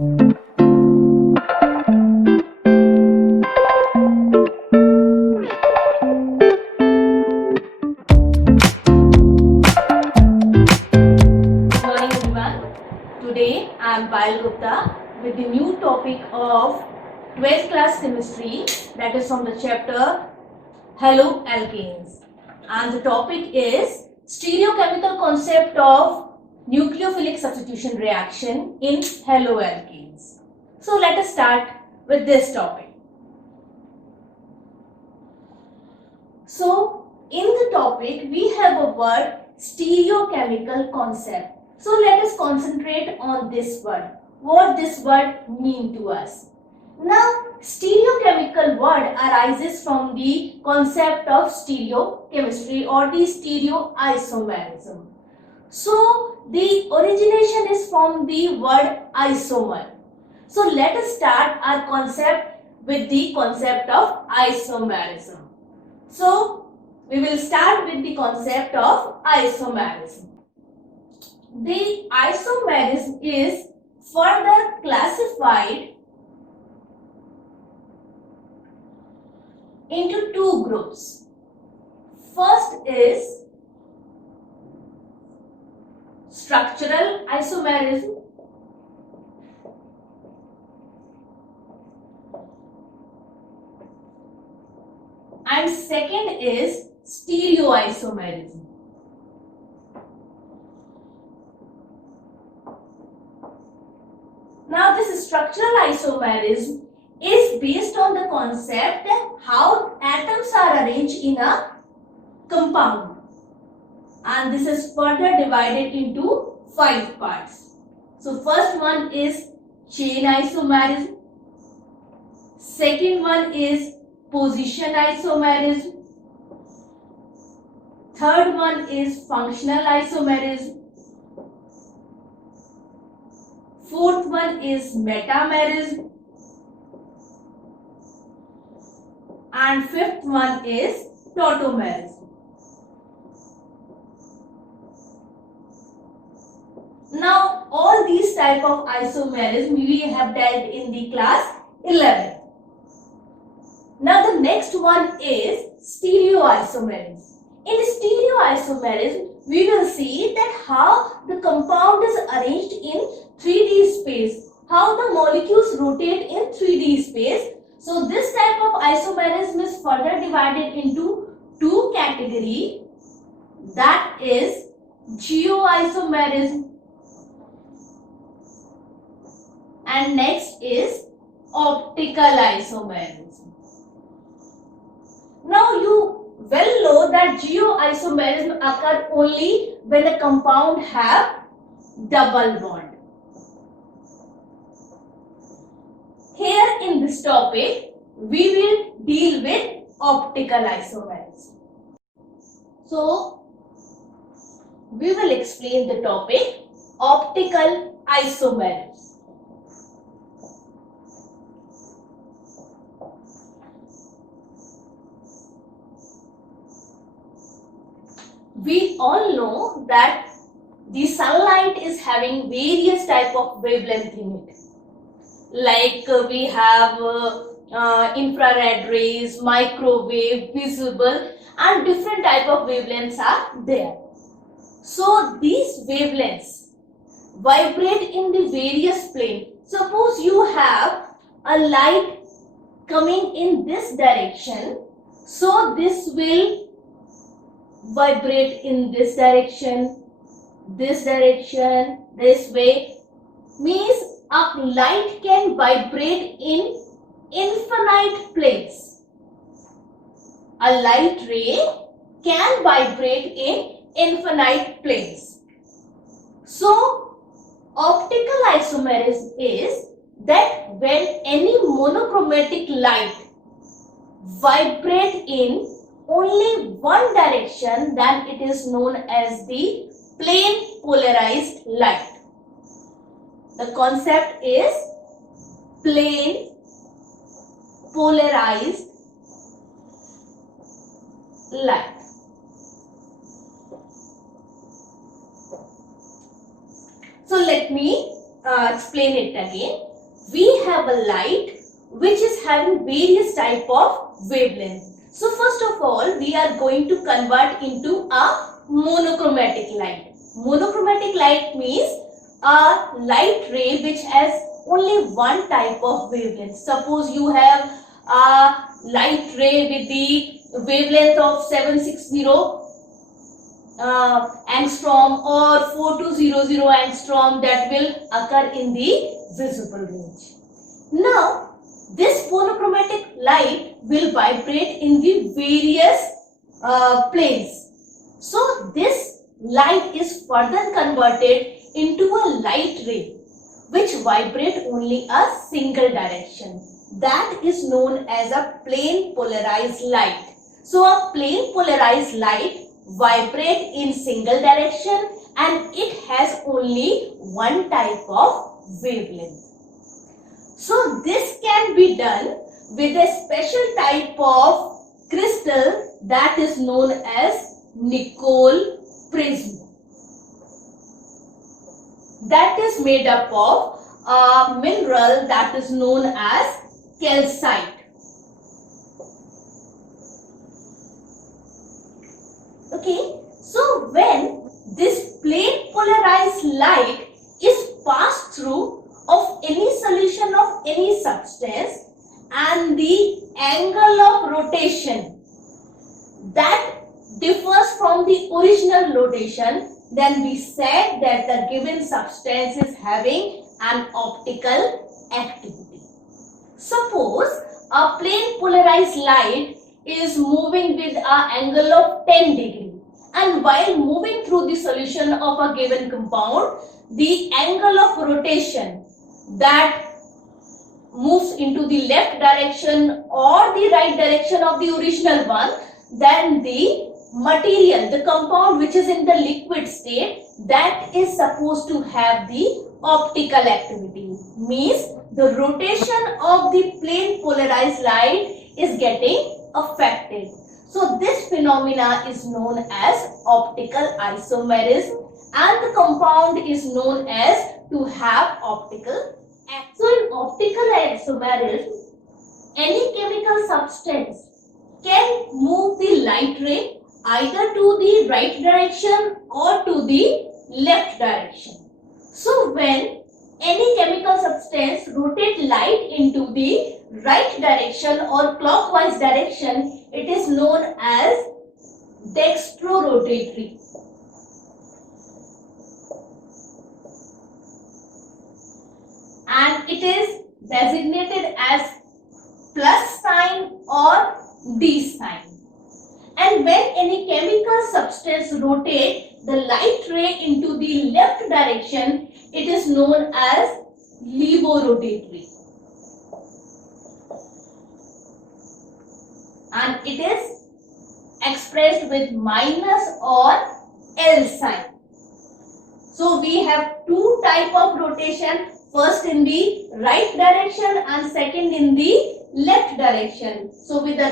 morning everyone. Today I am Payal Gupta with the new topic of 12th class chemistry, that is from the chapter Haloalkanes, and the topic is stereochemical concept of nucleophilic substitution reaction in haloalkanes. So let us start with this topic. So in the topic we have a word stereochemical concept. So let us concentrate on this word. What this word mean to us? Now, stereochemical word arises from the concept of stereochemistry or the stereoisomerism. So the origination is from the word isomer. So let us start our concept with the concept of isomerism. So we will start with the concept of isomerism. The isomerism is further classified into two groups. First is structural isomerism, and second is stereoisomerism. Now this structural isomerism is based on the concept that how atoms are arranged in a compound, and this is further divided into 5 parts. So first one is chain isomerism, second one is position isomerism, third one is functional isomerism, fourth one is metamerism, and fifth one is tautomerism. Now all these type of isomerism we have dealt in the class 11. Now the next one is stereoisomerism. In stereoisomerism we will see that how the compound is arranged in 3D space, how the molecules rotate in 3D space. So this type of isomerism is further divided into two categories, that is geoisomerism and next is optical isomerism. Now you well know that geoisomerism occur only when a compound have double bond. Here in this topic, we will deal with optical isomerism. So, we will explain the topic optical isomerism. We all know that the sunlight is having various type of wavelength in it. Like we have infrared rays, microwave, visible, and different type of wavelengths are there. So these wavelengths vibrate in the various plane. Suppose you have a light coming in this direction, so this will vibrate in this direction, this way. Means a light can vibrate in infinite planes. A light ray can vibrate in infinite planes. So, optical isomerism is that when any monochromatic light vibrate in only one direction, then it is known as the plane polarized light. The concept is plane polarized light. So let me explain it again. we have a light which is having various type of wavelength. So first of all, we are going to convert into a monochromatic light. Monochromatic light means a light ray which has only one type of wavelength. Suppose you have a light ray with the wavelength of 760 angstrom or 4200 angstrom, that will occur in the visible range. Now, this monochromatic light will vibrate in the various planes. So, this light is further converted into a light ray which vibrate only a single direction. That is known as a plane polarized light. So, a plane polarized light vibrate in single direction and it has only one type of wavelength. So this can be done with a special type of crystal that is known as Nicol prism. That is made up of a mineral that is known as calcite. Okay, so when this plane polarized light is passed through of any solution of any substance and the angle of rotation that differs from the original rotation, then we said that the given substance is having an optical activity. Suppose a plane polarized light is moving with an angle of 10 degree, and while moving through the solution of a given compound, the angle of rotation that moves into the left direction or the right direction of the original one, then the material, the compound which is in the liquid state, that is supposed to have the optical activity. Means the rotation of the plane polarized light is getting affected. So this phenomena is known as optical isomerism and the compound is known as to have optical. So in optical isomerism, any chemical substance can move the light ray either to the right direction or to the left direction. So when any chemical substance rotate light into the right direction or clockwise direction, it is known as dextrorotatory. And it is designated as plus sign or D sign. And when any chemical substance rotate the light ray into the left direction, it is known as levorotatory. And it is expressed with minus or L sign. So we have two type of rotation, first in the right direction and second in the left direction. So with the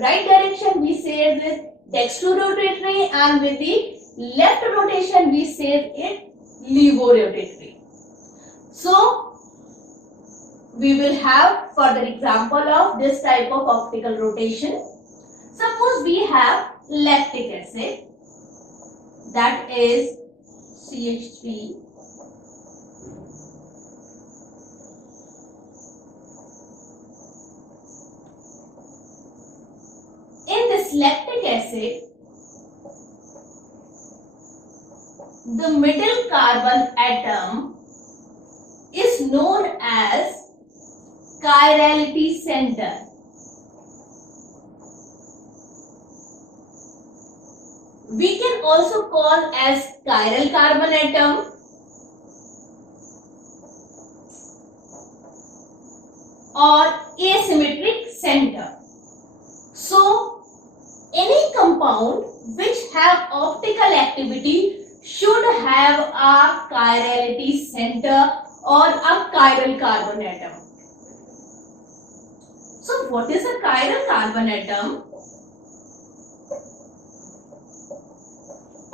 right direction we say it dextrorotatory and with the left rotation we say it levorotatory. So we will have further example of this type of optical rotation. Suppose we have lactic acid, that is CH3. In this lactic acid, the middle carbon atom is known as chirality center. We can also call as chiral carbon atom or asymmetric center. So, any compound which have optical activity should have a chirality center or a chiral carbon atom. So, what is a chiral carbon atom?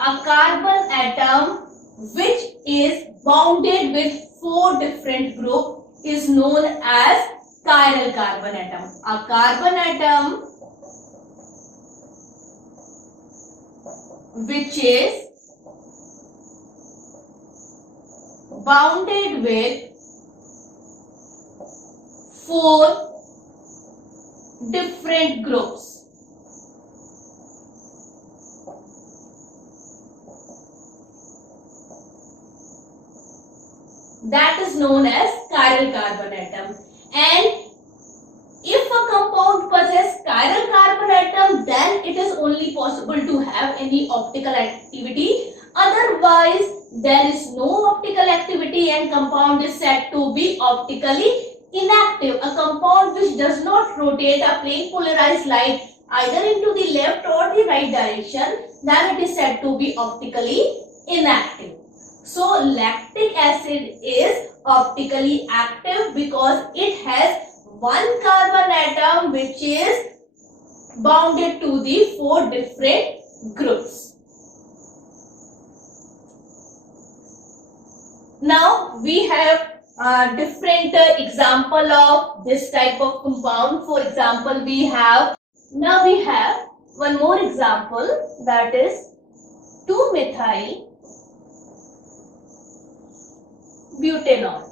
A carbon atom which is bounded with 4 different groups is known as chiral carbon atom. A carbon atom which is bounded with 4 different groups. That is known as chiral carbon atom. And if a compound possesses chiral carbon atom, then it is only possible to have any optical activity. Otherwise, there is no optical activity and compound is said to be optically inactive. A compound which does not rotate a plane polarized light either into the left or the right direction, then it is said to be optically inactive. So lactic acid is optically active because it has one carbon atom which is bounded to the 4 different groups. Now we have different example of this type of compound. For example, we have one more example, that is 2-methyl-butanol.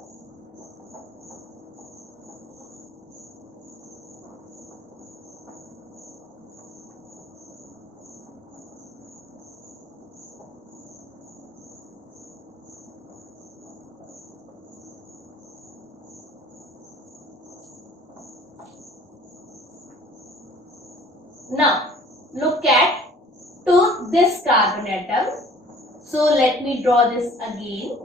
Now look at to this carbon atom. So let me draw this again.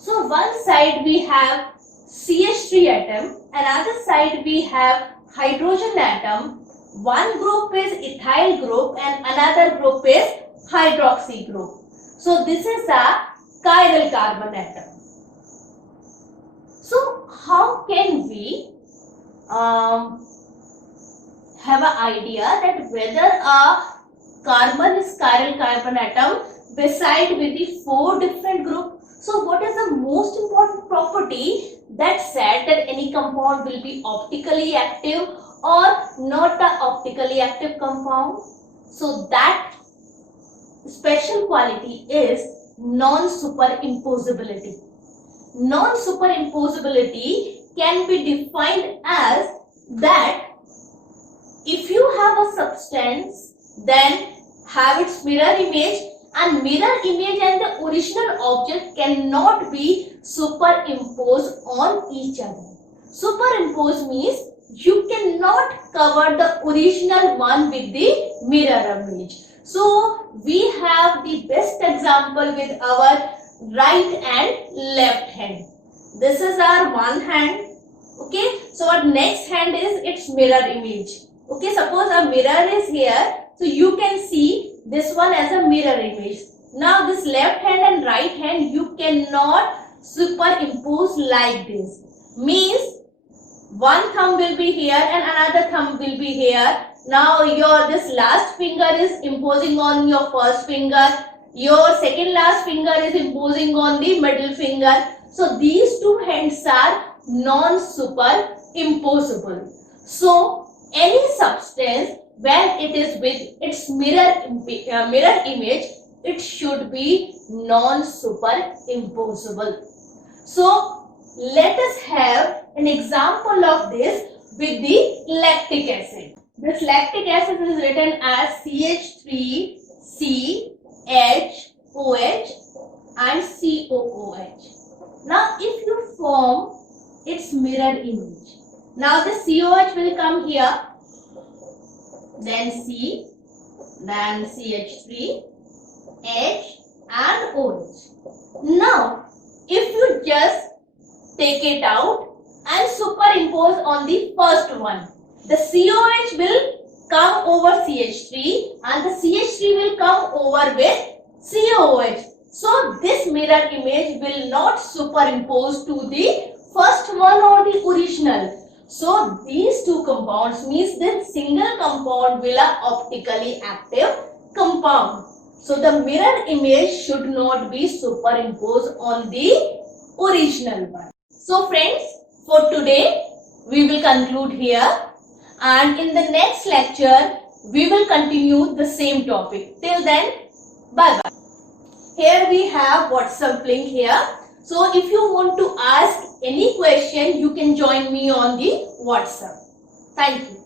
So one side we have CH3 atom, another side we have hydrogen atom. One group is ethyl group and another group is hydroxy group. So this is a chiral carbon atom. So how can we have an idea that whether a carbon is chiral carbon atom beside with the 4 different groups? So what is the most important property that said that any compound will be optically active or not the optically active compound? So that special quality is non-superimposability. Non-superimposability can be defined as that if you have a substance, then have its mirror image, and mirror image and the original object cannot be superimposed on each other. Superimpose means you cannot cover the original one with the mirror image. So we have the best example with our right and left hand. This is our one hand. Okay, so our next hand is its mirror image. Okay, suppose a mirror is here, so you can see this one as a mirror image. Now this left hand and right hand you cannot superimpose like this. Means one thumb will be here and another thumb will be here. Now this last finger is imposing on your first finger. Your second last finger is imposing on the middle finger. So these two hands are non-superimposable. So any substance, when it is with its mirror image, it should be non-superimposable. So let us have an example of this with the lactic acid. This lactic acid is written as CH3CHOH and COOH. Now if you form its mirror image, now the COH will come here, then C, then CH3, H and OH. Now if you just take it out and superimpose on the first one, the COH will come over CH3 and the CH3 will come over with COH. So this mirror image will not superimpose to the first one or the original. So these two compounds means the single compound will a optically active compound. So the mirror image should not be superimposed on the original one. So friends, for today we will conclude here, and in the next lecture we will continue the same topic. Till then, bye bye. Here we have WhatsApp link here. So if you want to ask any question, you can join me on the WhatsApp. Thank you.